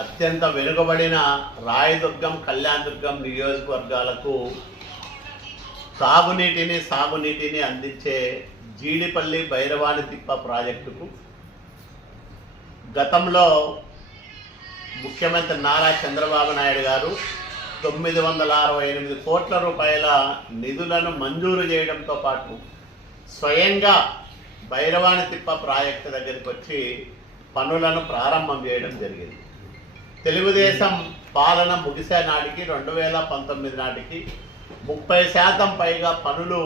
అత్యంత వెనుకబడిన రాయదుర్గం, కళ్యాణదుర్గం నియోజకవర్గాలకు సాగునీటిని అందించే జీడిపల్లి భైరవానితిప్ప ప్రాజెక్టుకు గతంలో ముఖ్యమంత్రి నారా చంద్రబాబు నాయుడు గారు 968 కోట్ల రూపాయల నిధులను మంజూరు చేయడంతో పాటు స్వయంగా భైరవానితిప్ప ప్రాజెక్టు దగ్గరికి వచ్చి పనులను ప్రారంభం చేయడం జరిగింది. తెలుగుదేశం పాలన ముగిసే నాటికి 2019 నాటికి 30% పైగా పనులు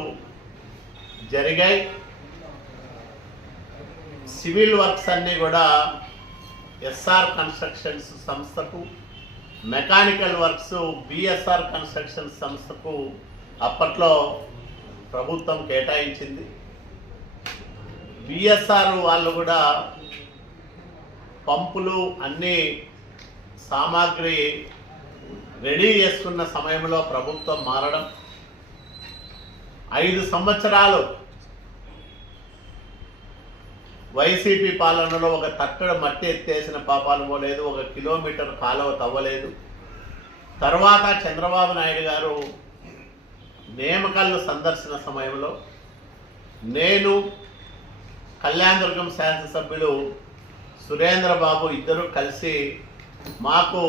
జరిగాయి. సివిల్ వర్క్స్ అన్నీ కూడా ఎస్ఆర్ కన్స్ట్రక్షన్స్ సంస్థకు, మెకానికల్ వర్క్స్ బిఎస్ఆర్ కన్స్ట్రక్షన్ సంస్థకు అప్పట్లో ప్రభుత్వం కేటాయించింది. బిఎస్ఆర్ వాళ్ళు కూడా పంపులు అన్నీ సామాగ్రి రెడీ చేసుకున్న సమయంలో ప్రభుత్వం మారడం, 5 సంవత్సరాలు వైసీపీ పాలనలో ఒక తట్టడ మట్టి ఎత్తేసిన పాపాలు పోలేదు, 1 కిలోమీటర్ కాలువ తవ్వలేదు. తర్వాత చంద్రబాబు నాయుడు గారు నేమకల్లు సందర్శన సమయంలో నేను, కళ్యాణదుర్గం శాసనసభ్యులు సురేంద్రబాబు ఇద్దరు కలిసి మాకు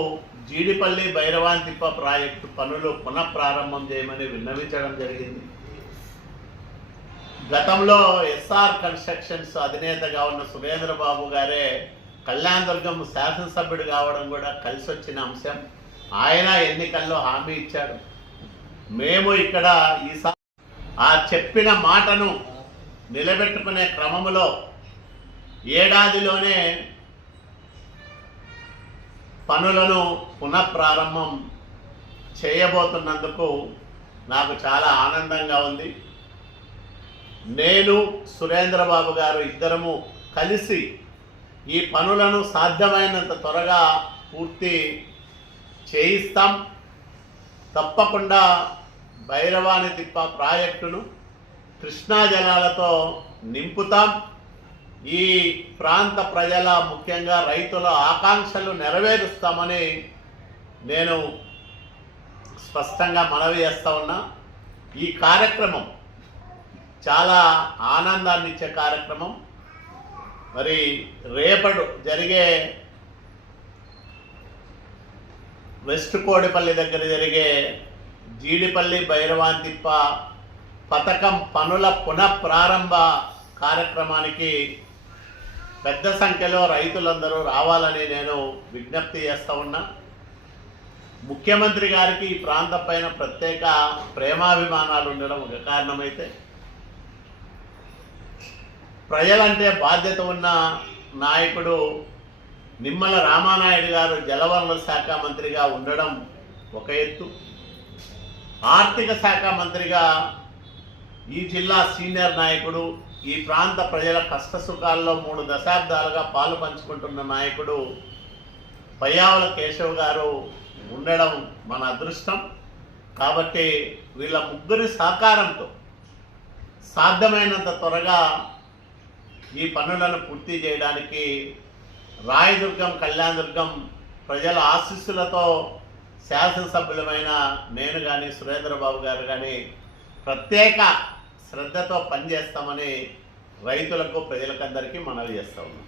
జీడిపల్లి భైరవానితిప్ప ప్రాజెక్టు పనులు పునఃప్రారంభం చేయమని విన్నవించడం జరిగింది. గతంలో ఎస్ఆర్ కన్స్ట్రక్షన్స్ అధినేతగా ఉన్న సురేంద్రబాబు గారే కళ్యాణదుర్గం శాసనసభ్యుడు కావడం కూడా కలిసి వచ్చిన అంశం. ఆయన ఎన్నికల్లో హామీ ఇచ్చాడు. మేము ఇక్కడ ఈసారి ఆ చెప్పిన మాటను నిలబెట్టుకునే క్రమంలో ఏడాదిలోనే పనులను పునఃప్రారంభం చేయబోతున్నందుకు నాకు చాలా ఆనందంగా ఉంది. నేను, సురేంద్రబాబు గారు ఇద్దరము కలిసి ఈ పనులను సాధ్యమైనంత త్వరగా పూర్తి చేయిస్తాం. తప్పకుండా భైరవానితిప్ప ప్రాజెక్టును కృష్ణా జలాలతో నింపుతాం. ఈ ప్రాంత ప్రజల, ముఖ్యంగా రైతుల ఆకాంక్షలు నెరవేరుస్తామని నేను స్పష్టంగా మనవి చేస్తా ఉన్నా. ఈ కార్యక్రమం చాలా ఆనందాన్ని ఇచ్చే కార్యక్రమం. మరి రేపటి జరిగే వెస్ట్ కోడిపల్లి దగ్గర జరిగే జీడిపల్లి భైరవానితిప్ప పథకం పనుల పునఃప్రారంభ కార్యక్రమానికి పెద్ద సంఖ్యలో రైతులందరూ రావాలని నేను విజ్ఞప్తి చేస్తూ ఉన్నా. ముఖ్యమంత్రి గారికి ఈ ప్రాంతం పైన ప్రత్యేక ప్రేమాభిమానాలు ఉండడం ఒక కారణమైతే, ప్రజలంటే బాధ్యత ఉన్న నాయకుడు నిమ్మల రామానాయుడు గారు జలవనరుల శాఖ మంత్రిగా ఉండడం ఒక ఎత్తు, ఆర్థిక శాఖ మంత్రిగా ఈ జిల్లా సీనియర్ నాయకుడు, ఈ ప్రాంత ప్రజల కష్టసుఖాల్లో 3 దశాబ్దాలుగా పాలు పంచుకుంటున్న నాయకుడు పయ్యావుల కేశవ్ గారు ఉండడం మన అదృష్టం. కాబట్టి వీళ్ళ ముగ్గురి సహకారంతో సాధ్యమైనంత త్వరగా ఈ పనులను పూర్తి చేయడానికి రాయదుర్గం, కళ్యాణదుర్గం ప్రజల ఆశీస్సులతో శాసనసభ్యులమైన నేను కానీ, సురేంద్రబాబు గారు కానీ ప్రత్యేక శ్రద్ధతో పనిచేస్తామని రైతులకు, ప్రజలకందరికీ మనవి చేస్తా ఉన్నాం.